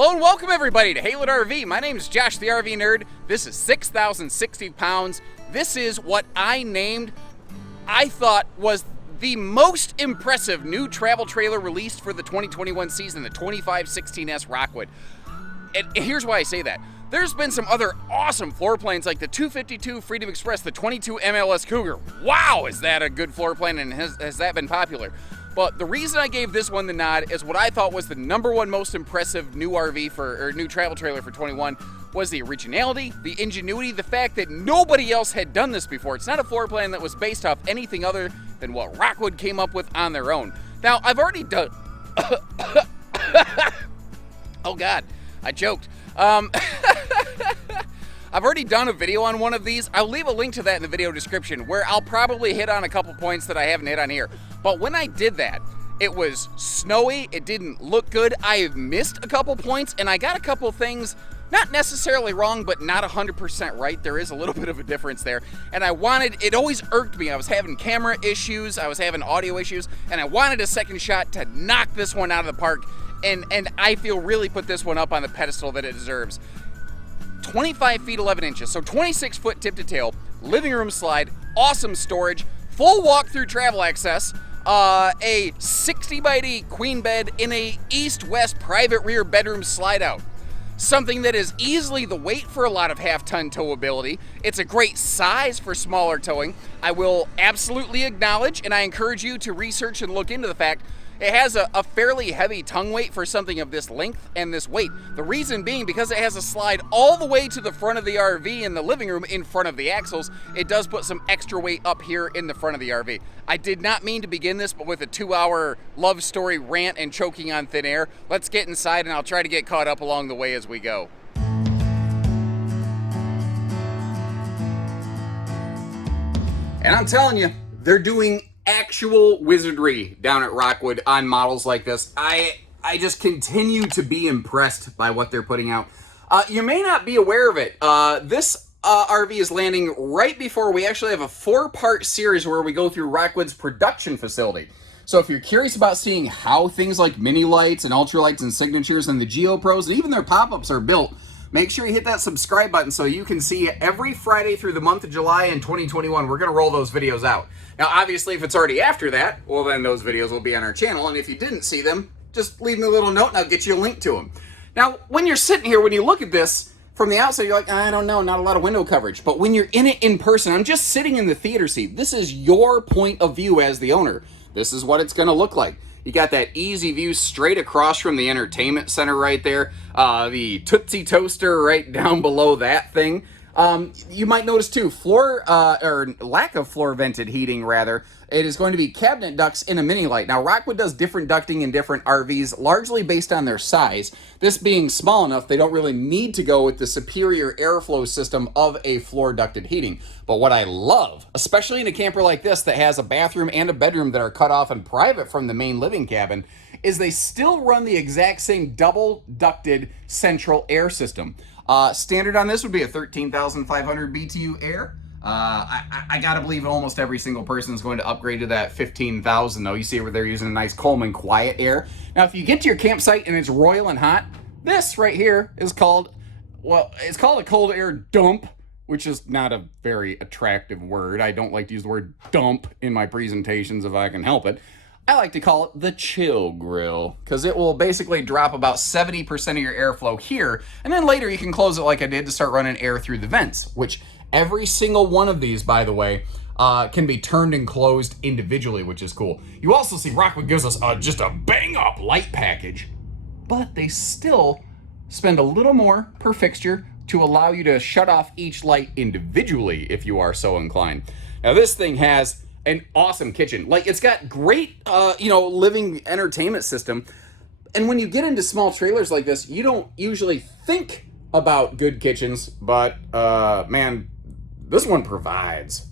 Hello and welcome everybody to Haylett RV. My name is Josh the RV Nerd. This is 6,060 pounds. This is what I thought was the most impressive new travel trailer released for the 2021 season, the 2516S Rockwood. And here's why I say that. There's been some other awesome floor planes like the 252 Freedom Express, the 22 MLS Cougar. Wow, is that a good floor plane, and has that been popular? But the reason I gave this one the nod is what I thought was the #1 most impressive new new travel trailer for 21 was the originality, the ingenuity, the fact that nobody else had done this before. It's not a floor plan that was based off anything other than what Rockwood came up with on their own. Now, I've already done... Oh God, I choked. I've already done a video on one of these. I'll leave a link to that in the video description where I'll probably hit on a couple points that I haven't hit on here. But when I did that, it was snowy, it didn't look good, I missed a couple points, and I got a couple things not necessarily wrong, but not 100% right. There is a little bit of a difference there. And it always irked me. I was having camera issues, I was having audio issues, and I wanted a second shot to knock this one out of the park. And I feel really put this one up on the pedestal that it deserves. 25 feet 11 inches, so 26 foot tip to tail, living room slide, awesome storage, full walk-through travel access, a 60 by 80 queen bed in a east-west private rear bedroom slide out. Something that is easily the weight for a lot of half-ton towability. It's a great size for smaller towing. I will absolutely acknowledge, and I encourage you to research and look into the fact it has a fairly heavy tongue weight for something of this length and this weight. The reason being because it has a slide all the way to the front of the RV in the living room in front of the axles, it does put some extra weight up here in the front of the RV. I did not mean to begin this, but with a 2-hour love story rant and choking on thin air, let's get inside and I'll try to get caught up along the way as we go. And I'm telling you, they're doing actual wizardry down at Rockwood on models like this. I just continue to be impressed by what they're putting out. You may not be aware of it. This RV is landing right before we actually have a 4-part series where we go through Rockwood's production facility. So if you're curious about seeing how things like mini lights and ultralites and signatures and the GeoPros and even their pop-ups are built, make sure you hit that subscribe button so you can see every Friday through the month of July in 2021. We're going to roll those videos out. Now, obviously, if it's already after that, well, then those videos will be on our channel. And if you didn't see them, just leave me a little note and I'll get you a link to them. Now, when you're sitting here, when you look at this from the outside, you're like, I don't know, not a lot of window coverage. But when you're in it in person, I'm just sitting in the theater seat. This is your point of view as the owner. This is what it's going to look like. You got that easy view straight across from the entertainment center right there. The Tootsie Toaster right down below that thing. You might notice too, or lack of floor vented heating rather, it is going to be cabinet ducts in a mini light. Now Rockwood does different ducting in different RVs, largely based on their size. This being small enough, they don't really need to go with the superior airflow system of a floor ducted heating. But what I love, especially in a camper like this that has a bathroom and a bedroom that are cut off and private from the main living cabin, is they still run the exact same double ducted central air system. Standard on this would be a 13,500 BTU air. I gotta believe almost every single person is going to upgrade to that 15,000 though. You see where they're using a nice Coleman quiet air. Now, if you get to your campsite and it's royal and hot, this right here is called, well, it's called a cold air dump, which is not a very attractive word. I don't like to use the word dump in my presentations if I can help it. I like to call it the chill grill because it will basically drop about 70% of your airflow here, and then later you can close it like I did to start running air through the vents, which every single one of these, by the way, can be turned and closed individually, which is cool. You also see Rockwood gives us just a bang-up light package, but they still spend a little more per fixture to allow you to shut off each light individually if you are so inclined. Now this thing has an awesome kitchen. Like, it's got great, living entertainment system. And when you get into small trailers like this, you don't usually think about good kitchens, but, man, this one provides.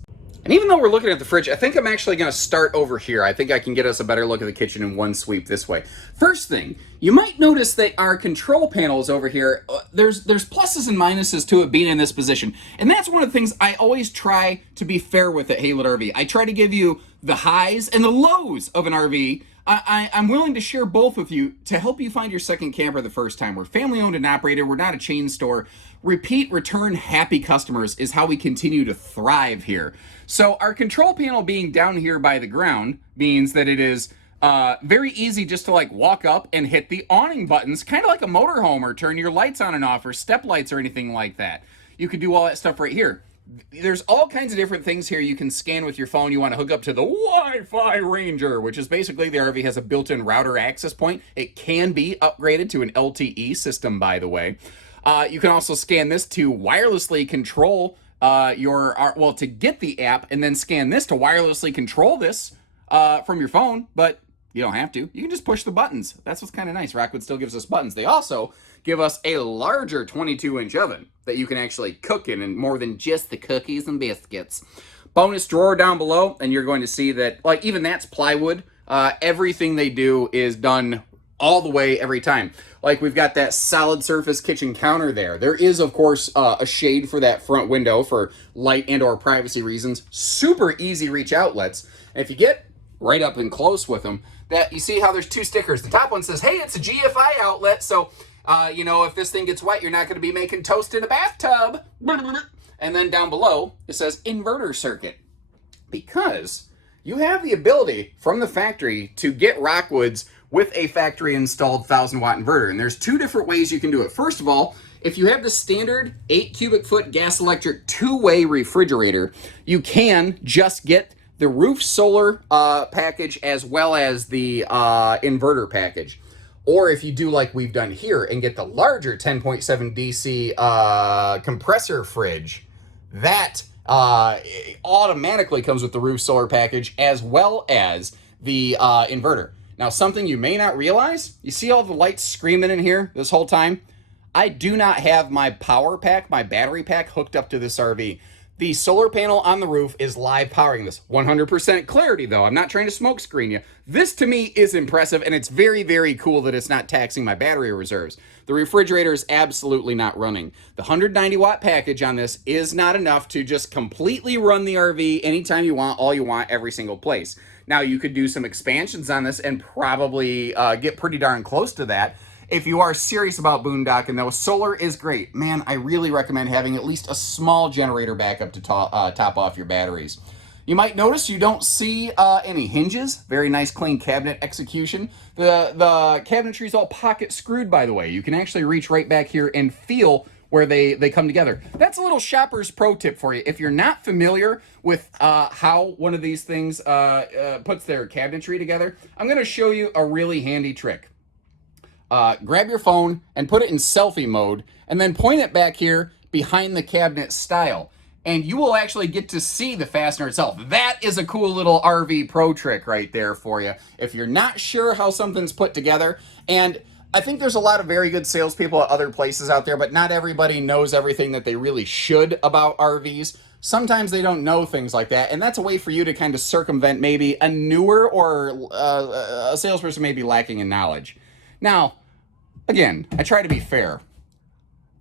And even though we're looking at the fridge, I think I'm actually going to start over here. I think I can get us a better look at the kitchen in one sweep this way. First thing, you might notice that our control panel is over here. There's pluses and minuses to it being in this position. And that's one of the things I always try to be fair with at Haylett RV. I try to give you the highs and the lows of an RV I'm willing to share both with you to help you find your second camper the first time. We're family owned and operated. We're not a chain store. Repeat, return, happy customers is how we continue to thrive here. So our control panel being down here by the ground means that it is very easy just to like walk up and hit the awning buttons, kind of like a motorhome, or turn your lights on and off, or step lights or anything like that. You could do all that stuff right here. There's all kinds of different things here you can scan with your phone. You want to hook up to the Wi-Fi Ranger, which is basically the RV has a built-in router access point. It can be upgraded to an LTE system, by the way. You can also scan this to wirelessly control to get the app, and then scan this to wirelessly control this from your phone, but you don't have to. You can just push the buttons. That's what's kind of nice. Rockwood still gives us buttons. They also give us a larger 22-inch oven that you can actually cook in, and more than just the cookies and biscuits. Bonus drawer down below, and you're going to see that, like, even that's plywood. Everything they do is done all the way every time. Like, we've got that solid surface kitchen counter there. There is, of course, a shade for that front window for light and or privacy reasons. Super easy reach outlets. And if you get right up and close with them, that you see how there's two stickers. The top one says, hey, it's a GFI outlet, so if this thing gets wet, you're not going to be making toast in a bathtub. And then down below, it says inverter circuit. Because you have the ability from the factory to get Rockwoods with a factory installed 1,000-watt inverter. And there's two different ways you can do it. First of all, if you have the standard 8 cubic foot gas electric two-way refrigerator, you can just get the roof solar package as well as the inverter package. Or if you do like we've done here and get the larger 10.7 DC compressor fridge, that automatically comes with the roof solar package as well as the inverter. Now, something you may not realize, you see all the lights screaming in here this whole time? I do not have my power pack, my battery pack, hooked up to this RV. The solar panel on the roof is live powering this. 100% clarity, though. I'm not trying to smoke screen you. This, to me, is impressive, and it's very, very cool that it's not taxing my battery reserves. The refrigerator is absolutely not running. The 190-watt package on this is not enough to just completely run the RV anytime you want, all you want, every single place. Now, you could do some expansions on this and probably get pretty darn close to that. If you are serious about boondocking, though, solar is great. Man, I really recommend having at least a small generator backup to top off your batteries. You might notice you don't see any hinges. Very nice, clean cabinet execution. The cabinetry is all pocket screwed, by the way. You can actually reach right back here and feel where they come together. That's a little shopper's pro tip for you. If you're not familiar with how one of these things puts their cabinetry together, I'm going to show you a really handy trick. Grab your phone and put it in selfie mode, and then point it back here behind the cabinet style. And you will actually get to see the fastener itself. That is a cool little RV pro trick right there for you. If you're not sure how something's put together, and I think there's a lot of very good salespeople at other places out there, but not everybody knows everything that they really should about RVs. Sometimes they don't know things like that, and that's a way for you to kind of circumvent maybe a newer or a salesperson may be lacking in knowledge. Now, again, I try to be fair.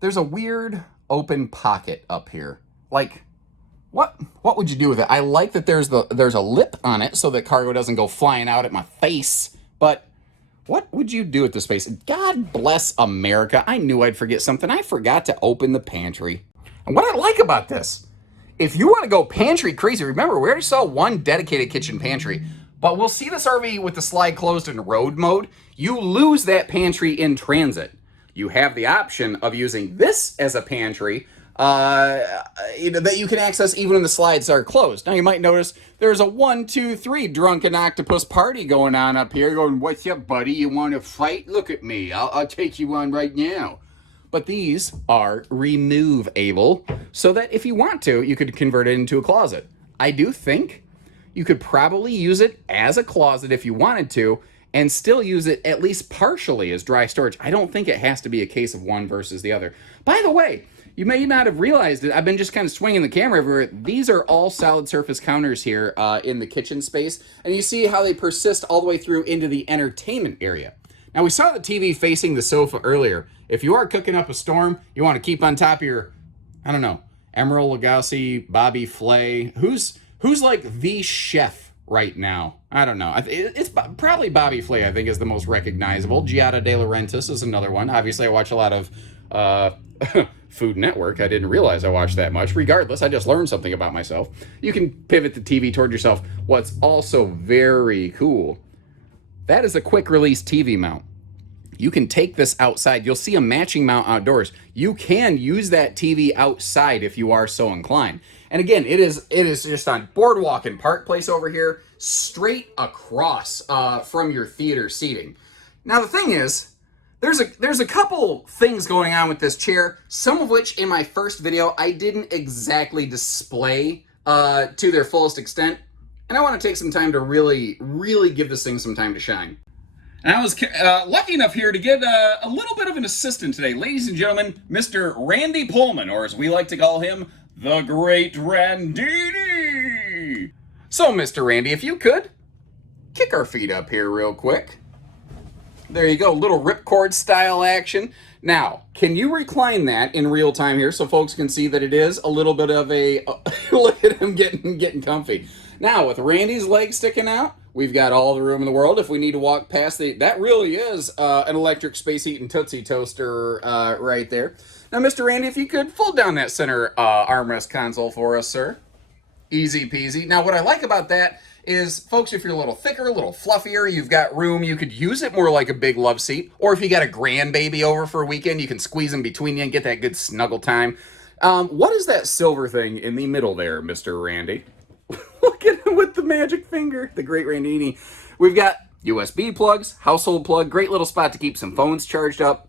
There's a weird open pocket up here. Like, what would you do with it? I like that there's a lip on it so that cargo doesn't go flying out at my face, but what would you do with this space? God bless America. I knew I'd forget something. I forgot to open the pantry. And what I like about this, if you want to go pantry crazy, remember, we already saw one dedicated kitchen pantry, but we'll see this RV with the slide closed in road mode. You lose that pantry in transit. You have the option of using this as a pantry that you can access even when the slides are closed. Now, you might notice there's a 1, 2, 3 drunken octopus party going on up here going, what's up, buddy? You want to fight? Look at me. I'll take you on right now. But these are remove-able, so that if you want to, you could convert it into a closet. I do think you could probably use it as a closet if you wanted to, and still use it at least partially as dry storage. I don't think it has to be a case of one versus the other. By the way, you may not have realized it. I've been just kind of swinging the camera everywhere. These are all solid surface counters here in the kitchen space, and you see how they persist all the way through into the entertainment area. Now, we saw the TV facing the sofa earlier. If you are cooking up a storm, you want to keep on top of your, I don't know, Emerald Lagasse, Bobby Flay. Who's like the chef right now. I don't know. It's probably Bobby Flay, I think, is the most recognizable. Giada De Laurentiis is another one. Obviously, I watch a lot of Food Network. I didn't realize I watched that much. Regardless, I just learned something about myself. You can pivot the TV toward yourself. What's also very cool, that is a quick release TV mount. You can take this outside. You'll see a matching mount outdoors. You can use that TV outside if you are so inclined. And again, it is just on Boardwalk and Park Place over here, straight across from your theater seating. Now the thing is, there's a couple things going on with this chair, some of which in my first video I didn't exactly display to their fullest extent. And I want to take some time to really give this thing some time to shine. And I was lucky enough here to get a little bit of an assistant today. Ladies and gentlemen, Mr. Randy Pullman, or as we like to call him, the Great Randini. So, Mr. Randy, if you could, kick our feet up here real quick. There you go, little ripcord style action. Now, can you recline that in real time here so folks can see that it is a little bit of a... look at him getting comfy. Now, with Randy's legs sticking out, we've got all the room in the world. If we need to walk past that really is an electric space heating Tootsie Toaster right there. Now, Mr. Randy, if you could fold down that center armrest console for us, sir. Easy peasy. Now, what I like about that is, folks, if you're a little thicker, a little fluffier, you've got room, you could use it more like a big love seat. Or if you got a grandbaby over for a weekend, you can squeeze them between you and get that good snuggle time. What is that silver thing in the middle there, Mr. Randy? Look at him with the magic finger, the Great Randini. We've got USB plugs, household plug, great little spot to keep some phones charged up.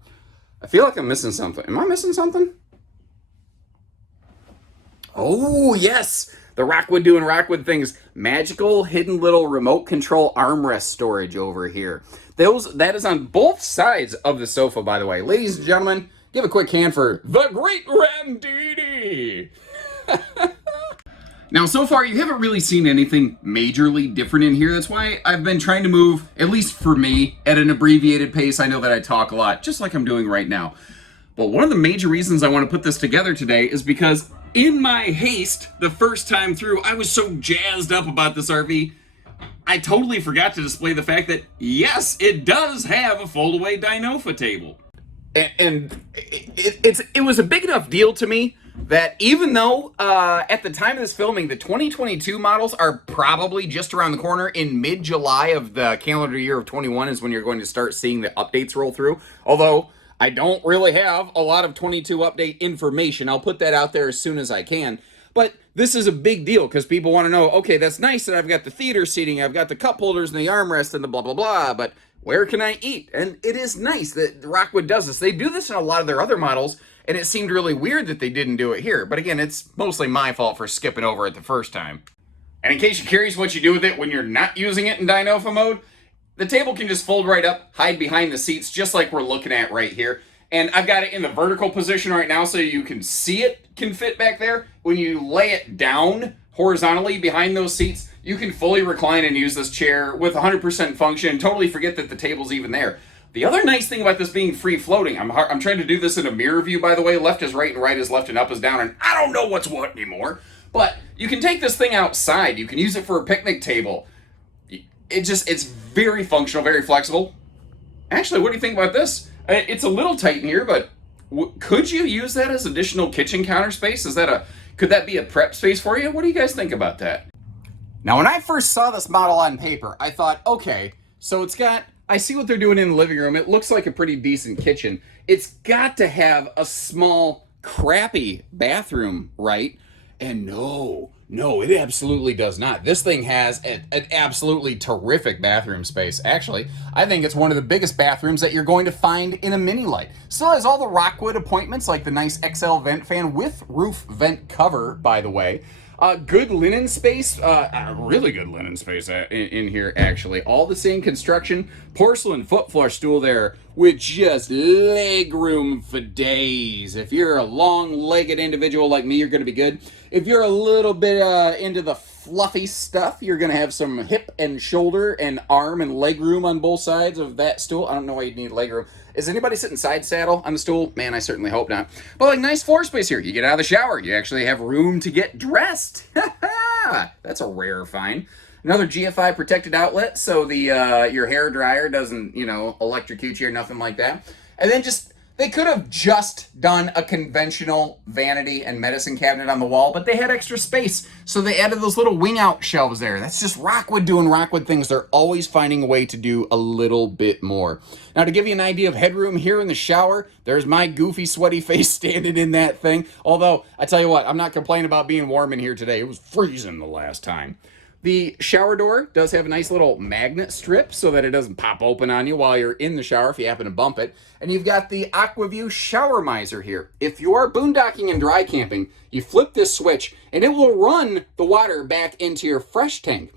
I feel like I'm missing something. Am I missing something? Oh, yes. The Rockwood doing Rockwood things. Magical hidden little remote control armrest storage over here. That is on both sides of the sofa, by the way. Ladies and gentlemen, give a quick hand for the Great Randini. Now, so far, you haven't really seen anything majorly different in here. That's why I've been trying to move, at least for me, at an abbreviated pace. I know that I talk a lot, just like I'm doing right now. But one of the major reasons I want to put this together today is because in my haste, the first time through, I was so jazzed up about this RV, I totally forgot to display the fact that, yes, it does have a fold-away Dinofa table. And it was a big enough deal to me that even though at the time of this filming, the 2022 models are probably just around the corner, in mid-July of the calendar year of 21 is when you're going to start seeing the updates roll through. Although I don't really have a lot of 22 update information. I'll put that out there as soon as I can. But this is a big deal because people want to know, okay, that's nice that I've got the theater seating, I've got the cup holders and the armrest and the blah, blah, blah, but where can I eat? And it is nice that Rockwood does this. They do this in a lot of their other models, and it seemed really weird that they didn't do it here. But again, it's mostly my fault for skipping over it the first time. And in case you're curious what you do with it when you're not using it in Dinofa mode, the table can just fold right up, hide behind the seats, just like we're looking at right here. And I've got it in the vertical position right now so you can see it can fit back there. When you lay it down horizontally behind those seats, you can fully recline and use this chair with 100% function and totally forget that the table's even there. The other nice thing about this being free floating, I'm trying to do this in a mirror view, by the way. Left is right and right is left and up is down, and I don't know what's what anymore. But you can take this thing outside. You can use it for a picnic table. It's very functional, very flexible. Actually, what do you think about this? It's a little tight in here, but could you use that as additional kitchen counter space? Could that be a prep space for you? What do you guys think about that? Now, when I first saw this model on paper, I thought, okay, so I see what they're doing in the living room. It looks like a pretty decent kitchen. It's got to have a small, crappy bathroom, right? And no, it absolutely does not. This thing has an absolutely terrific bathroom space. Actually, I think it's one of the biggest bathrooms that you're going to find in a mini Lite. Still has all the Rockwood appointments, like the nice XL vent fan with roof vent cover, by the way. Good linen space, really good linen space in here, actually. All the same construction. Porcelain foot flush stool there with just leg room for days. If you're a long-legged individual like me, you're going to be good. If you're a little bit into the fluffy stuff, you're going to have some hip and shoulder and arm and leg room on both sides of that stool. I don't know why you'd need leg room. Is anybody sitting side saddle on the stool? Man, I certainly hope not. But like, nice floor space here. You get out of the shower, you actually have room to get dressed. That's a rare find. Another GFI protected outlet, so the your hair dryer doesn't, you know, electrocute you or nothing like that. And then just, they could have just done a conventional vanity and medicine cabinet on the wall, but they had extra space, so they added those little wing out shelves there. That's just Rockwood doing Rockwood things. They're always finding a way to do a little bit more. Now, to give you an idea of headroom here in the shower, there's my goofy, sweaty face standing in that thing. Although, I tell you what, I'm not complaining about being warm in here today. It was freezing the last time. The shower door does have a nice little magnet strip so that it doesn't pop open on you while you're in the shower if you happen to bump it. And you've got the AquaView shower miser here. If you are boondocking and dry camping, you flip this switch and it will run the water back into your fresh tank,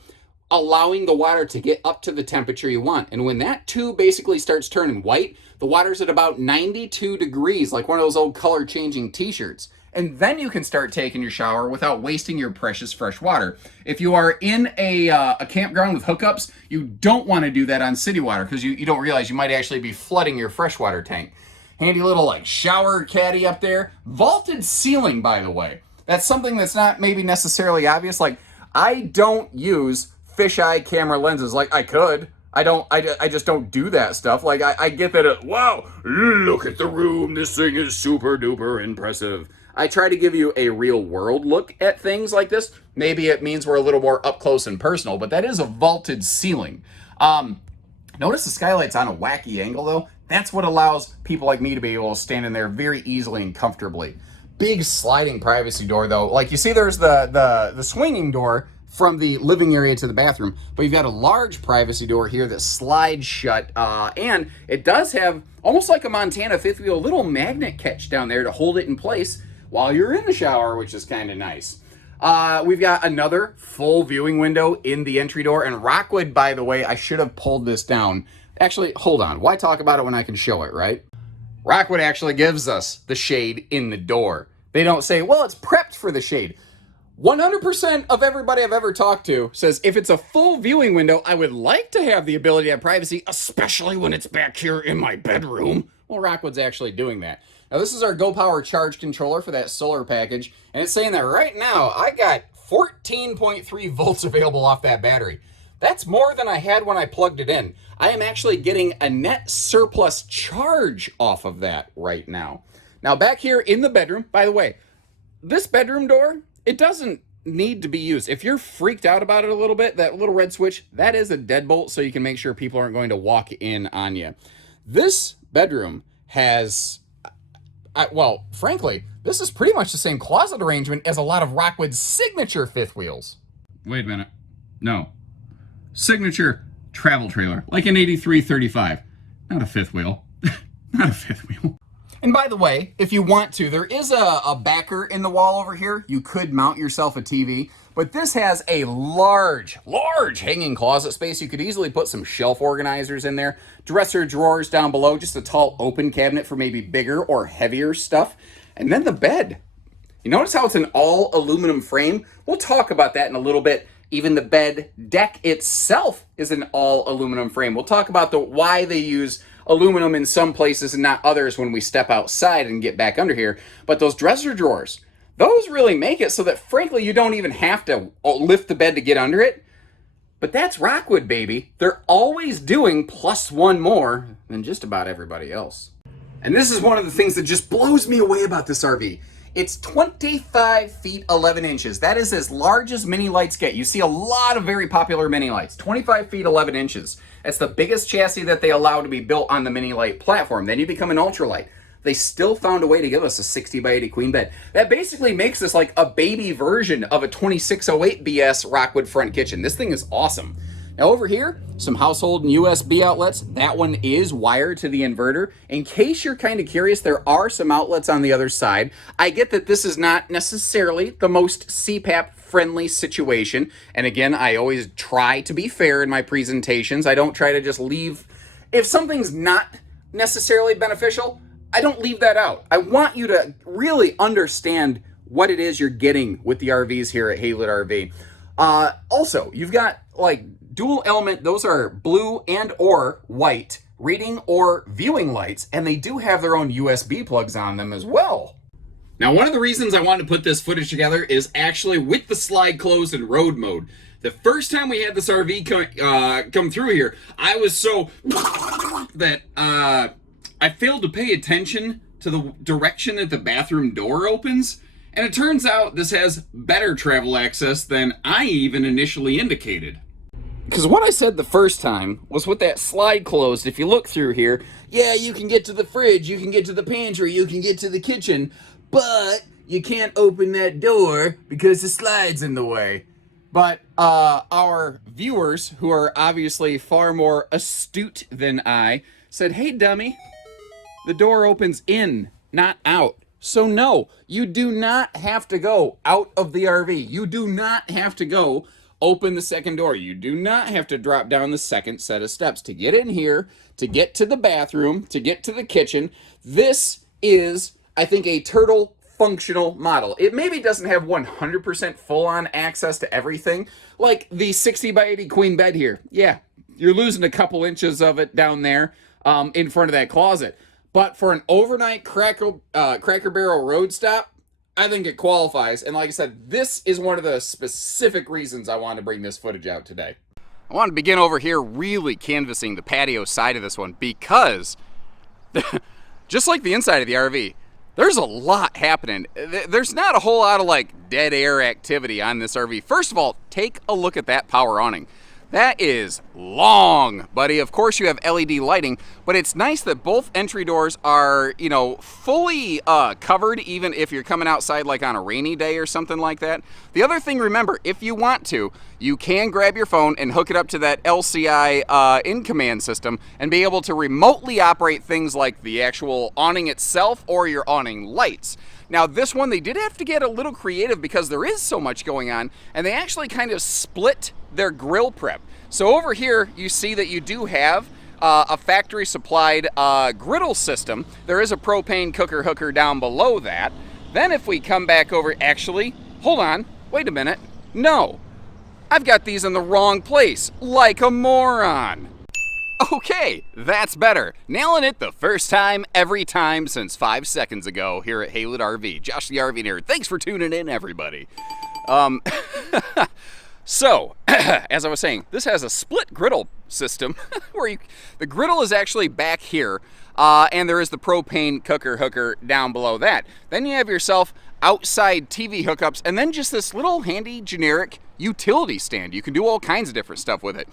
allowing the water to get up to the temperature you want. And when that tube basically starts turning white, the water's at about 92 degrees, like one of those old color changing t-shirts. And then you can start taking your shower without wasting your precious fresh water. If you are in a campground with hookups, you don't want to do that on city water because you don't realize you might actually be flooding your freshwater tank. Handy little like shower caddy up there. Vaulted ceiling, by the way. That's something that's not maybe necessarily obvious. Like, I don't use fisheye camera lenses like I could. I just don't do that stuff. Like, I get that, wow, look at the room. This thing is super duper impressive. I try to give you a real world look at things like this. Maybe it means we're a little more up close and personal, but that is a vaulted ceiling. Notice the skylight's on a wacky angle though. That's what allows people like me to be able to stand in there very easily and comfortably. Big sliding privacy door though. Like you see there's the swinging door from the living area to the bathroom, but you've got a large privacy door here that slides shut, and it does have, almost like a Montana fifth wheel, little magnet catch down there to hold it in place while you're in the shower, which is kind of nice. We've got another full viewing window in the entry door, and Rockwood, by the way, I should have pulled this down. Actually, hold on. Why talk about it when I can show it, right? Rockwood actually gives us the shade in the door. They don't say, well, it's prepped for the shade. 100% of everybody I've ever talked to says if it's a full viewing window, I would like to have the ability to have privacy, especially when it's back here in my bedroom. Well, Rockwood's actually doing that. Now, this is our Go Power charge controller for that solar package, and it's saying that right now I got 14.3 volts available off that battery. That's more than I had when I plugged it in. I am actually getting a net surplus charge off of that right now. Now, back here in the bedroom, by the way, this bedroom door, it doesn't need to be used. If you're freaked out about it a little bit, that little red switch, that is a deadbolt, so you can make sure people aren't going to walk in on you. This bedroom has, well, frankly, this is pretty much the same closet arrangement as a lot of Rockwood's signature fifth wheels. Wait a minute. No. Signature travel trailer, like an 8335. Not a fifth wheel. Not a fifth wheel. And by the way, if you want to, there is a backer in the wall over here. You could mount yourself a TV, but this has a large hanging closet space. You could easily put some shelf organizers in there, dresser drawers down below, just a tall open cabinet for maybe bigger or heavier stuff. And then the bed. You notice how it's an all aluminum frame? We'll talk about that in a little bit. Even the bed deck itself is an all aluminum frame. We'll talk about why they use aluminum in some places and not others when we step outside and get back under here. But those dresser drawers, those really make it so that, frankly, you don't even have to lift the bed to get under it. But that's Rockwood, baby. They're always doing +1 more than just about everybody else. And this is one of the things that just blows me away about this RV. It's 25 feet 11 inches. That is as large as mini lights get. You see a lot of very popular mini lights. 25 feet 11 inches. That's the biggest chassis that they allow to be built on the mini light platform. Then you become an ultralite. They still found a way to give us a 60 by 80 queen bed. That basically makes this like a baby version of a 2608 BS Rockwood front kitchen. This thing is awesome. Now over here, some household and USB outlets. That one is wired to the inverter. In case you're kind of curious, there are some outlets on the other side. I get that this is not necessarily the most CPAP friendly situation. And again, I always try to be fair in my presentations. I don't try to just leave. If something's not necessarily beneficial, I don't leave that out. I want you to really understand what it is you're getting with the RVs here at Haylett RV. Also, you've got like dual element, those are blue and or white reading or viewing lights, and they do have their own USB plugs on them as well. Now, one of the reasons I wanted to put this footage together is actually with the slide closed in road mode. The first time we had this RV come through here, I was so that I failed to pay attention to the direction that the bathroom door opens. And it turns out this has better travel access than I even initially indicated. Because what I said the first time was with that slide closed, if you look through here, yeah, you can get to the fridge, you can get to the pantry, you can get to the kitchen, but you can't open that door because the slide's in the way. But our viewers, who are obviously far more astute than I, said, hey, dummy, the door opens in, not out. So no, you do not have to go out of the RV. You do not have to go open the second door. You do not have to drop down the second set of steps to get in here, to get to the bathroom, to get to the kitchen. This is, I think, a turtle functional model. It maybe doesn't have 100% full-on access to everything, like the 60 by 80 queen bed here. Yeah, you're losing a couple inches of it down there in front of that closet. But for an overnight Cracker Barrel road stop, I think it qualifies. And like I said, this is one of the specific reasons I wanted to bring this footage out today. I want to begin over here really canvassing the patio side of this one because, just like the inside of the RV, there's a lot happening. There's not a whole lot of like dead air activity on this RV. First of all, take a look at that power awning. That is long, buddy. Of course you have LED lighting, but it's nice that both entry doors are, you know, fully covered, even if you're coming outside like on a rainy day or something like that. The other thing, remember, if you want to, you can grab your phone and hook it up to that LCI in-command system and be able to remotely operate things like the actual awning itself or your awning lights. Now this one, they did have to get a little creative because there is so much going on, and they actually kind of split their grill prep. So over here, you see that you do have a factory supplied griddle system. There is a propane cooker hooker down below that. Then if we come back over, actually, hold on, wait a minute. No, I've got these in the wrong place, like a moron. Okay, that's better. Nailing it the first time, every time since 5 seconds ago here at Haylett RV. Josh the RV Nerd, thanks for tuning in, everybody. So, as I was saying, this has a split griddle system where the griddle is actually back here, and there is the propane cooker hooker down below that. Then you have yourself outside TV hookups, and then just this little handy generic utility stand. You can do all kinds of different stuff with it.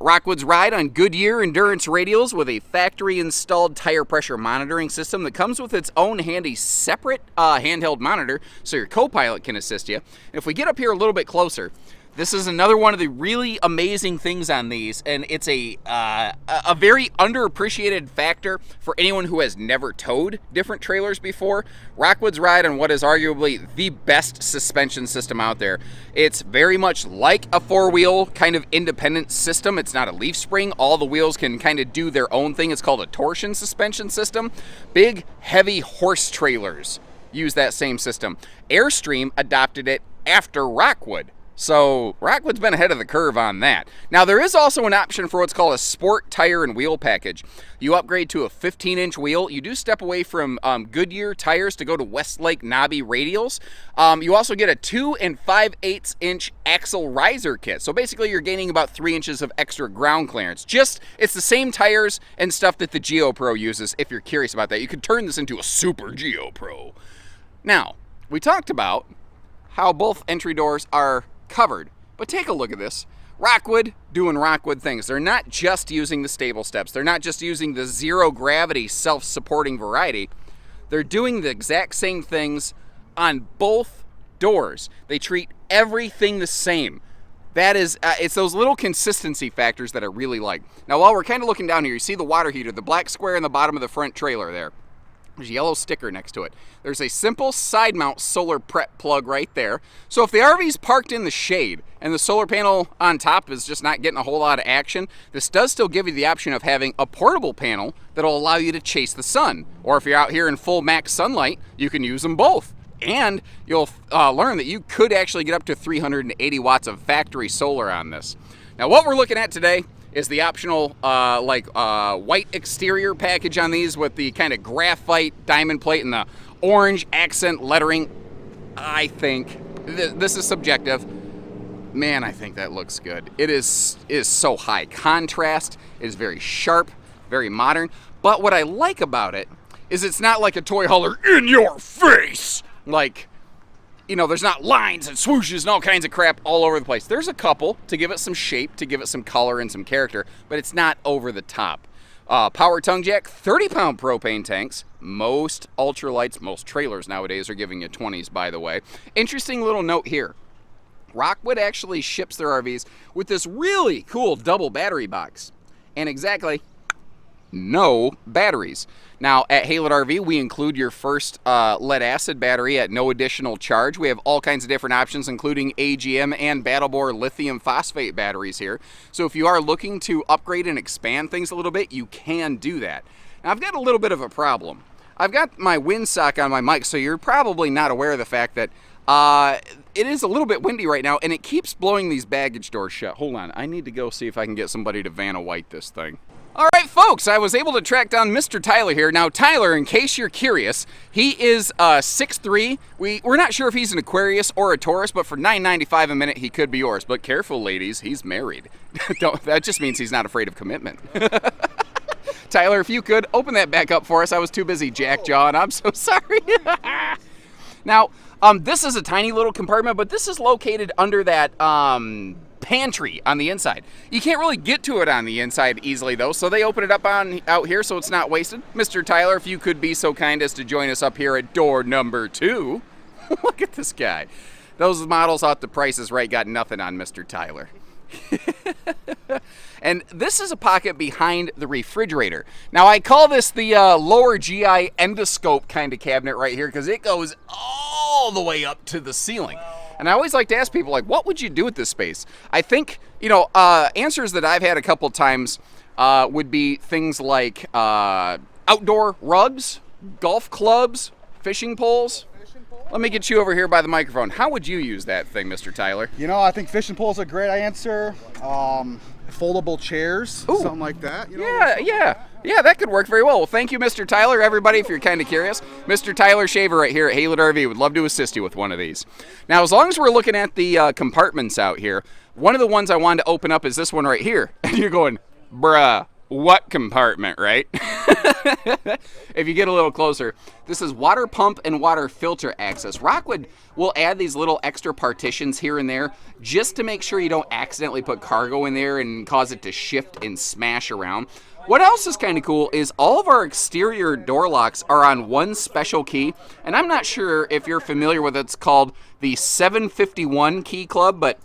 Rockwood's ride on Goodyear endurance radials with a factory-installed tire pressure monitoring system that comes with its own handy separate handheld monitor so your co-pilot can assist you. And if we get up here a little bit closer, this is another one of the really amazing things on these, and it's a very underappreciated factor for anyone who has never towed different trailers before. Rockwood's ride on what is arguably the best suspension system out there. It's very much like a four-wheel kind of independent system. It's not a leaf spring. All the wheels can kind of do their own thing. It's called a torsion suspension system. Big, heavy horse trailers use that same system. Airstream adopted it after Rockwood. So Rockwood's been ahead of the curve on that. Now there is also an option for what's called a sport tire and wheel package. You upgrade to a 15-inch wheel. You do step away from Goodyear tires to go to Westlake knobby radials. You also get a 2 5/8-inch axle riser kit. So basically you're gaining about 3 inches of extra ground clearance. It's the same tires and stuff that the GeoPro uses if you're curious about that. You could turn this into a super GeoPro. Now, we talked about how both entry doors are covered, but take a look at this. Rockwood doing Rockwood things. They're not just using the stable steps. They're not just using the zero gravity self-supporting variety. They're doing the exact same things on both doors. They treat everything the same. That is, it's those little consistency factors that I really like. Now, while we're kind of looking down here, you see the water heater, the black square in the bottom of the front trailer there. There's a yellow sticker next to it. There's a simple side mount solar prep plug right there. So if the RV's parked in the shade and the solar panel on top is just not getting a whole lot of action, this does still give you the option of having a portable panel that'll allow you to chase the sun. Or if you're out here in full max sunlight, you can use them both. And you'll learn that you could actually get up to 380 watts of factory solar on this. Now what we're looking at today is the optional white exterior package on these with the kind of graphite diamond plate and the orange accent lettering. I think, this is subjective, Man, I think that looks good. It is so high contrast. It is very sharp, very modern. But what I like about it is it's not like a toy hauler in your face. Like, you know, there's not lines and swooshes and all kinds of crap all over the place. There's a couple to give it some shape, to give it some color and some character, but it's not over the top. Power tongue jack, 30-pound propane tanks. Most ultralights, most trailers nowadays are giving you 20s, by the way. Interesting little note here. Rockwood actually ships their RVs with this really cool double battery box. And exactly no batteries. Now, at Haylett RV, we include your first lead-acid battery at no additional charge. We have all kinds of different options, including AGM and Battlebore lithium phosphate batteries here. So if you are looking to upgrade and expand things a little bit, you can do that. Now, I've got a little bit of a problem. I've got my windsock on my mic, so you're probably not aware of the fact that it is a little bit windy right now, and it keeps blowing these baggage doors shut. Hold on, I need to go see if I can get somebody to Vanna White this thing. All right, folks, I was able to track down Mr. Tyler here. Now, Tyler, in case you're curious, he is 6'3". We're not sure if he's an Aquarius or a Taurus, but for $9.95 a minute, he could be yours. But careful, ladies, he's married. That just means he's not afraid of commitment. Tyler, if you could, open that back up for us. I was too busy jack-jawing. I'm so sorry. Now, this is a tiny little compartment, but this is located under that pantry on the inside. You can't really get to it on the inside easily, though, so they open it up out here so it's not wasted. Mr. Tyler, if you could be so kind as to join us up here at door number 2. Look at this guy. Those models off The Price is Right got nothing on Mr. Tyler. And this is a pocket behind the refrigerator. Now, I call this the lower GI endoscope kind of cabinet right here because it goes all the way up to the ceiling. And I always like to ask people, like, what would you do with this space? I think, you know, answers that I've had a couple times would be things like outdoor rugs, golf clubs, fishing poles. Let me get you over here by the microphone. How would you use that thing, Mr. Tyler? You know, I think fishing poles are a great answer. Foldable chairs, ooh, something like that. You know, yeah, that could work very well. Well, thank you, Mr. Tyler. Everybody, if you're kind of curious, Mr. Tyler Shaver right here at Haylett RV would love to assist you with one of these. Now, as long as we're looking at the compartments out here, one of the ones I wanted to open up is this one right here. And you're going, bruh, what compartment, right? If you get a little closer, this is water pump and water filter access. Rockwood will add these little extra partitions here and there just to make sure you don't accidentally put cargo in there and cause it to shift and smash around. What else is kind of cool is all of our exterior door locks are on one special key, and I'm not sure if you're familiar with it. It's called the 751 key club, but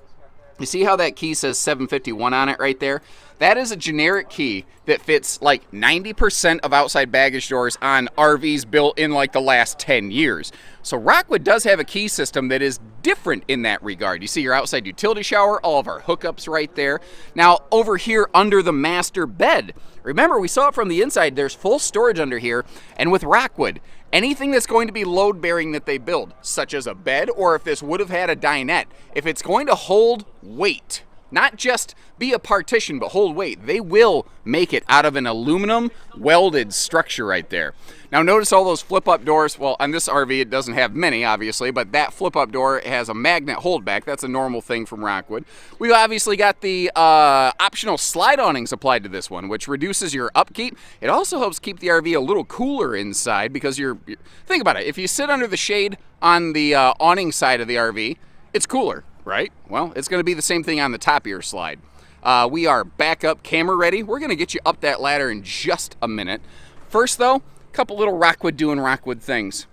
you see how that key says 751 on it right there? That is a generic key that fits like 90% of outside baggage doors on RVs built in like the last 10 years. So Rockwood does have a key system that is different in that regard. You see your outside utility shower, all of our hookups right there. Now over here under the master bed, remember we saw it from the inside, there's full storage under here, and with Rockwood, anything that's going to be load bearing that they build, such as a bed, or if this would have had a dinette, if it's going to hold weight, not just be a partition, but hold weight, they will make it out of an aluminum welded structure right there. Now notice all those flip-up doors. Well, on this RV it doesn't have many, obviously, but that flip-up door has a magnet holdback. That's a normal thing from Rockwood. We've obviously got the optional slide awnings applied to this one, which reduces your upkeep. It also helps keep the RV a little cooler inside because think about it, if you sit under the shade on the awning side of the RV, it's cooler, right? Well, it's going to be the same thing on the top of your slide. We are backup camera ready. We're going to get you up that ladder in just a minute. First, though, a couple little Rockwood doing Rockwood things.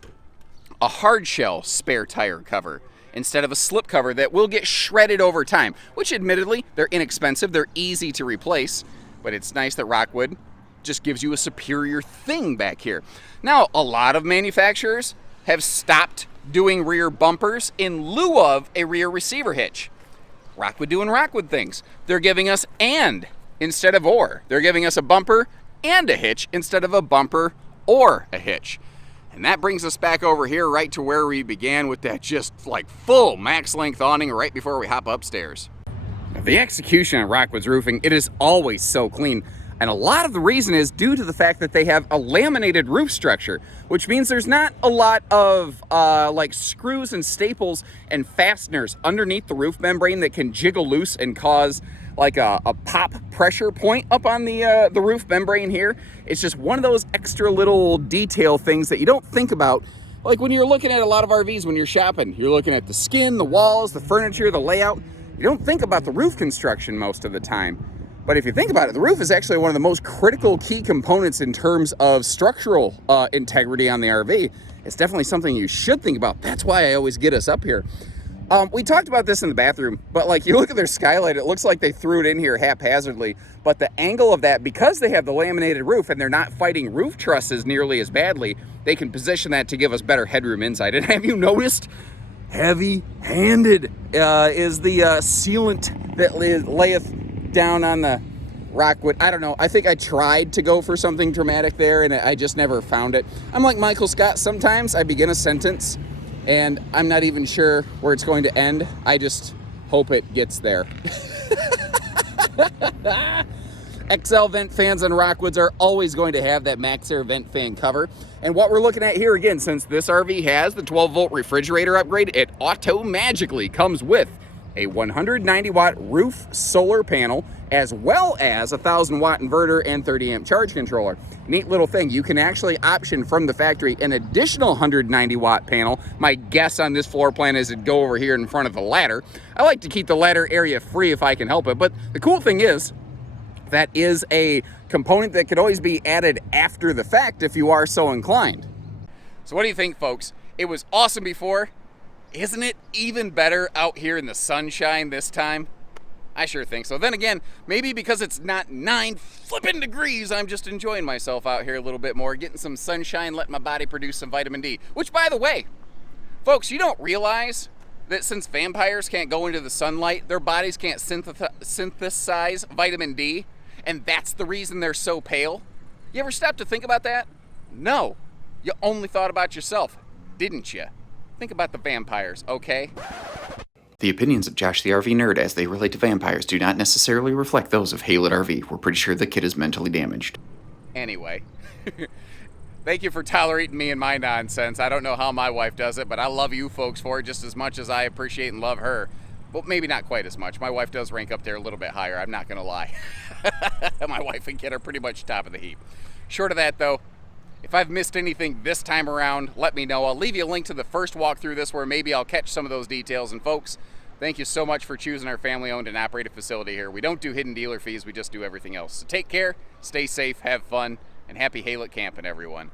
A hard shell spare tire cover instead of a slip cover that will get shredded over time, which admittedly, they're inexpensive. They're easy to replace, but it's nice that Rockwood just gives you a superior thing back here. Now, a lot of manufacturers have stopped doing rear bumpers in lieu of a rear receiver hitch. Rockwood doing Rockwood things. They're giving us and instead of or. They're giving us a bumper and a hitch instead of a bumper or a hitch. And that brings us back over here right to where we began with that just like full max length awning right before we hop upstairs. The execution on Rockwood's roofing, it is always so clean. And a lot of the reason is due to the fact that they have a laminated roof structure, which means there's not a lot of like screws and staples and fasteners underneath the roof membrane that can jiggle loose and cause like a pop pressure point up on the roof membrane here. It's just one of those extra little detail things that you don't think about. Like when you're looking at a lot of RVs when you're shopping, you're looking at the skin, the walls, the furniture, the layout. You don't think about the roof construction most of the time. But if you think about it, the roof is actually one of the most critical key components in terms of structural integrity on the RV. It's definitely something you should think about. That's why I always get us up here. We talked about this in the bathroom, but like you look at their skylight, it looks like they threw it in here haphazardly. But the angle of that, because they have the laminated roof and they're not fighting roof trusses nearly as badly, they can position that to give us better headroom inside. And have you noticed heavy-handed is the sealant that layeth down on the Rockwood? I don't know. I think I tried to go for something dramatic there and I just never found it. I'm like Michael Scott. Sometimes I begin a sentence and I'm not even sure where it's going to end. I just hope it gets there. XL vent fans on Rockwoods are always going to have that Max Air vent fan cover. And what we're looking at here again, since this RV has the 12-volt refrigerator upgrade, it auto-magically comes with a 190-watt roof solar panel, as well as a 1,000-watt inverter and 30-amp charge controller. Neat little thing. You can actually option from the factory an additional 190-watt panel. My guess on this floor plan is to go over here in front of the ladder. I like to keep the ladder area free if I can help it, but the cool thing is that is a component that could always be added after the fact if you are so inclined. So what do you think, folks? It was awesome before. Isn't it even better out here in the sunshine this time? I sure think so. Then again, maybe because it's not 9 flipping degrees, I'm just enjoying myself out here a little bit more, getting some sunshine, letting my body produce some vitamin D. Which, by the way, folks, you don't realize that since vampires can't go into the sunlight, their bodies can't synthesize vitamin D, and that's the reason they're so pale? You ever stop to think about that? No. You only thought about yourself, didn't you? Think about the vampires, okay? The opinions of Josh the RV Nerd as they relate to vampires do not necessarily reflect those of Haylett RV. We're pretty sure the kid is mentally damaged. Anyway, thank you for tolerating me and my nonsense. I don't know how my wife does it, but I love you folks for it just as much as I appreciate and love her. Well, maybe not quite as much. My wife does rank up there a little bit higher, I'm not gonna lie. My wife and kid are pretty much top of the heap. Short of that, though, if I've missed anything this time around, let me know. I'll leave you a link to the first walkthrough this where maybe I'll catch some of those details. And folks, thank you so much for choosing our family-owned and operated facility here. We don't do hidden dealer fees, we just do everything else. So take care, stay safe, have fun, and happy Haylett camping, everyone.